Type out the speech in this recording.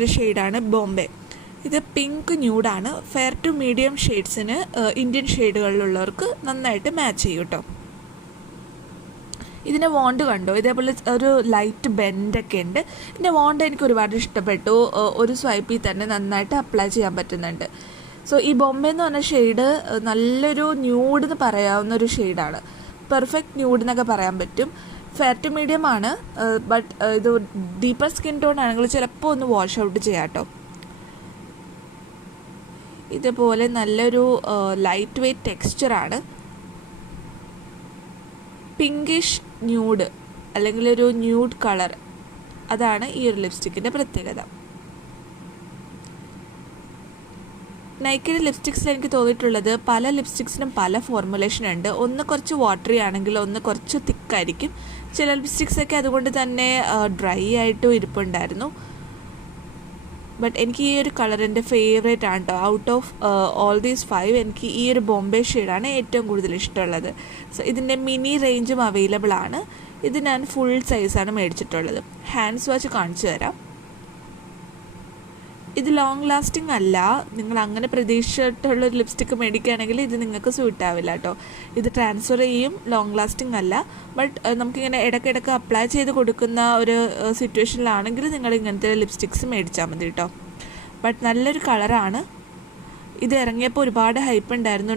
ഒരു ഷെയ്ഡാണ് ബോംബെ. ഇത് പിങ്ക് ന്യൂഡാണ്. ഫെയർ ടു മീഡിയം ഷെയ്ഡ്സിന് ഇന്ത്യൻ ഷെയ്ഡുകളിലുള്ളവർക്ക് നന്നായിട്ട് മാച്ച് ചെയ്യും കേട്ടോ. ഇതിൻ്റെ വോണ്ട് കണ്ടോ, ഇതേപോലെ ഒരു ലൈറ്റ് ബെൻഡൊക്കെ ഉണ്ട്. ഇതിൻ്റെ വോണ്ട് എനിക്ക് ഒരുപാട് ഇഷ്ടപ്പെട്ടു. ഒരു സ്വൈപ്പിൽ തന്നെ നന്നായിട്ട് അപ്ലൈ ചെയ്യാൻ പറ്റുന്നുണ്ട്. സോ ഈ ബോംബെ എന്ന് പറഞ്ഞ ഷെയ്ഡ് നല്ലൊരു ന്യൂഡ് എന്ന് പറയാവുന്ന ഒരു ഷെയ്ഡാണ്. പെർഫെക്റ്റ് ന്യൂഡ് എന്നൊക്കെ പറയാൻ പറ്റും. ഫെയർ ടു മീഡിയം ആണ്, ബട്ട് ഇത് ഡീപ്പർ സ്കിൻ ടോൺ ആണെങ്കിൽ ചിലപ്പോൾ ഒന്ന് വാഷ് ഔട്ട് ചെയ്യാം കേട്ടോ. ഇതുപോലെ നല്ലൊരു ലൈറ്റ് വെയ്റ്റ് ടെക്സ്ചറാണ്. പിങ്കിഷ് ന്യൂഡ് അല്ലെങ്കിൽ ഒരു ന്യൂഡ് കളർ, അതാണ് ഈ ഒരു ലിപ്സ്റ്റിക്കിൻ്റെ പ്രത്യേകത. നൈക്കയുടെ ലിപ്സ്റ്റിക്സിൽ എനിക്ക് തോന്നിയിട്ടുള്ളത് പല ലിപ്സ്റ്റിക്സിനും പല ഫോർമുലേഷൻ ഉണ്ട്. ഒന്ന് കുറച്ച് വാട്ടറി ആണെങ്കിൽ ഒന്ന് കുറച്ച് തിക്കായിരിക്കും. ചില ലിപ്സ്റ്റിക്സൊക്കെ അതുകൊണ്ട് തന്നെ ഡ്രൈ ആയിട്ടും ഇരിപ്പുണ്ടായിരുന്നു. ബട്ട് എനിക്ക് ഈ ഒരു കളർ എൻ്റെ ഫേവറേറ്റ് ആണ് കേട്ടോ. ഔട്ട് ഓഫ് ഓൾ ദീസ് 5 എനിക്ക് ഈ ഒരു ബോംബെ ഷെയ്ഡാണ് ഏറ്റവും കൂടുതൽ ഇഷ്ടമുള്ളത്. സോ ഇതിൻ്റെ മിനി റേഞ്ചും അവൈലബിൾ ആണ്. ഇത് ഞാൻ ഫുൾ സൈസാണ് മേടിച്ചിട്ടുള്ളത്. ഹാൻഡ് സ്വാച്ച് കാണിച്ചു തരാം. ഇത് ലോങ് ലാസ്റ്റിംഗ് അല്ല. നിങ്ങൾ അങ്ങനെ പ്രതീക്ഷിച്ചിട്ടുള്ളൊരു ലിപ്സ്റ്റിക്ക് മേടിക്കുകയാണെങ്കിൽ ഇത് നിങ്ങൾക്ക് സ്യൂട്ട് ആവില്ല കേട്ടോ. ഇത് ട്രാൻസ്ഫർ ചെയ്യും, ലോങ് ലാസ്റ്റിംഗ് അല്ല. ബട്ട് നമുക്കിങ്ങനെ ഇടയ്ക്കിടയ്ക്ക് അപ്ലൈ ചെയ്ത് കൊടുക്കുന്ന ഒരു സിറ്റുവേഷനിലാണെങ്കിൽ നിങ്ങൾ ഇങ്ങനത്തെ ലിപ്സ്റ്റിക്സ് മേടിച്ചാൽ മതി കേട്ടോ. ബട്ട് നല്ലൊരു കളറാണ്. ഇത് ഇറങ്ങിയപ്പോൾ ഒരുപാട് ഹൈപ്പ് ഉണ്ടായിരുന്നു.